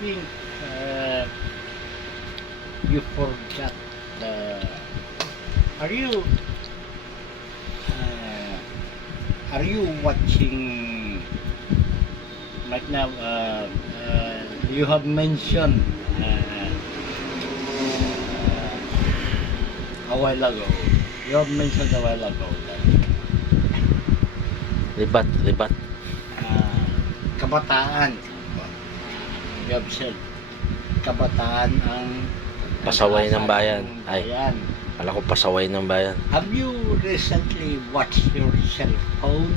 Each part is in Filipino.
think uh, you forgot the. Are you uh, are you watching right now? You have mentioned a while ago. You have mentioned a while ago that Libat. uh, kabataan. You have said kabataan ang Pasaway ng bayan. bayan. Kala ko pasaway ng bayan. Have you recently watched your cell phone,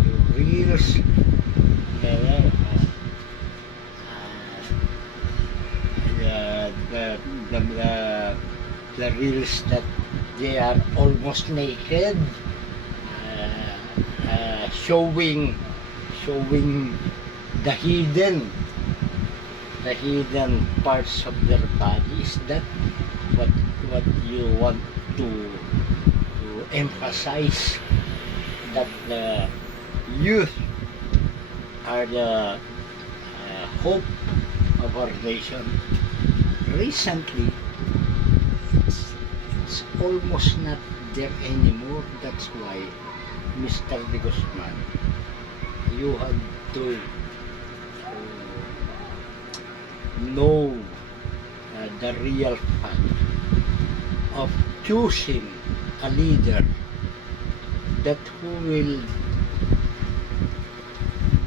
your reels? The reels that they are almost naked, showing the hidden parts of their bodies. That what you want to emphasize, that the youth are the hope of our nation. Recently, it's almost not there anymore. That's why, Mr. De Guzman, you have to know the real fact of choosing a leader that who will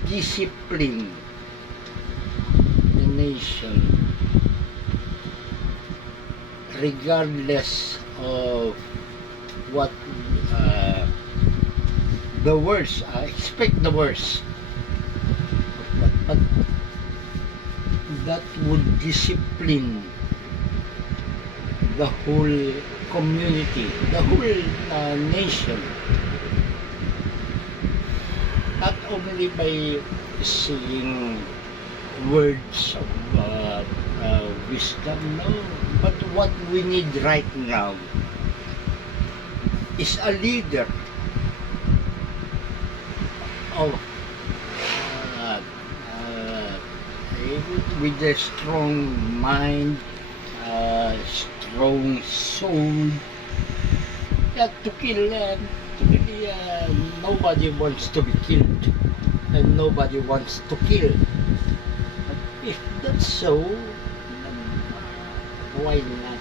discipline the nation regardless of what the worst. I expect the worst, but that would discipline the whole community, the whole nation, not only by saying words of wisdom, no, but what we need right now is a leader of with a strong mind, strong soul, that to kill. Nobody wants to be killed, and nobody wants to kill. But if that's so, why not?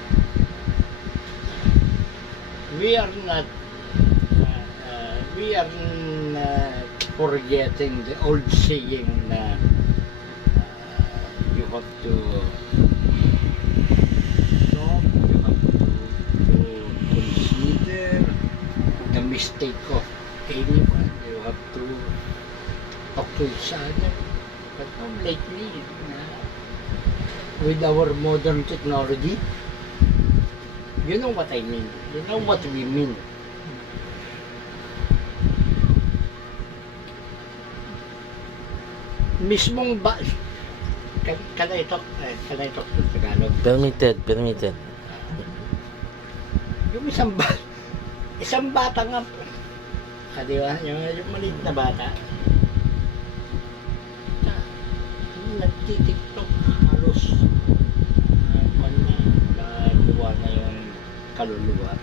We are not forgetting the old saying na you have to stop, you have to consider the mistake of anyone, you have to talk to each other. But now lately, with our modern technology, you know what I mean, you know what we mean. Mismong ba, can I talk to Tagalog? Permitted. Yung isang bata nga, di ba? Yung maliit na bata, nagtitiktok halos luwa na yung kaluluwa.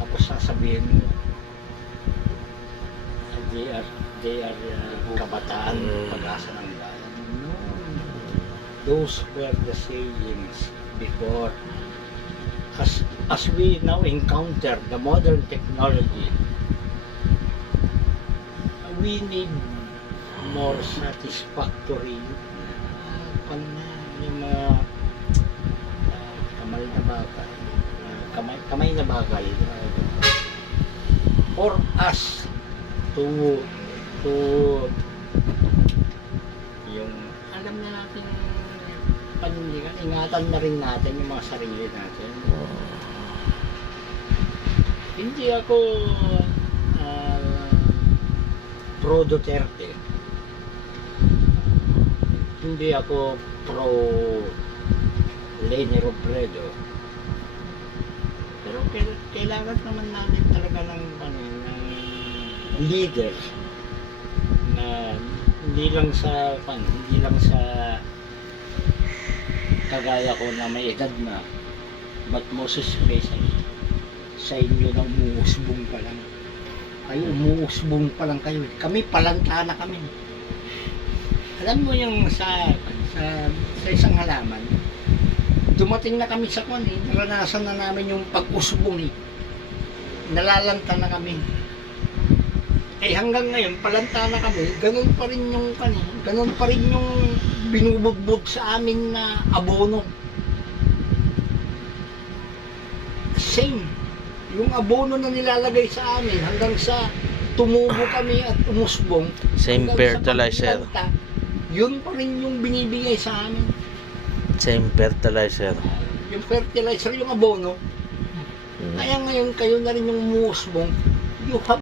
Tapos sasabihin mo, they are kabataan, pag-asa ng bayan. No. Those were the sayings before. As we now encounter the modern technology, we need more satisfactory yung mga kamay na bagay for us to yung alam na natin panindigan, ingatan na rin natin yung mga sarili natin. Hindi ako pro Duterte, hindi ako pro Leni Robredo, pero kailangan naman natin talaga ng leader na hindi lang sa kagaya ko na may edad na, but most especially sa inyo na umuusbong pa lang. Kayo umuusbong pa lang kayo. Kami palanta na kami. Alam mo yung sa isang halaman, dumating na kami sa kwan eh, naranasan na namin yung pag-usbong eh. Nalalanta na kami. Eh hanggang ngayon, palanta na kami, ganun pa rin yung ganun pa rin yung binubugbog sa amin na abono. Same. Yung abono na nilalagay sa amin hanggang sa tumubo kami at umusbong. Same hanggang sa fertilizer. paglanta, yun pa rin yung binibigay sa amin. Same fertilizer. Yung fertilizer, yung abono. Kaya ngayon kayo na rin yung umusbong. You have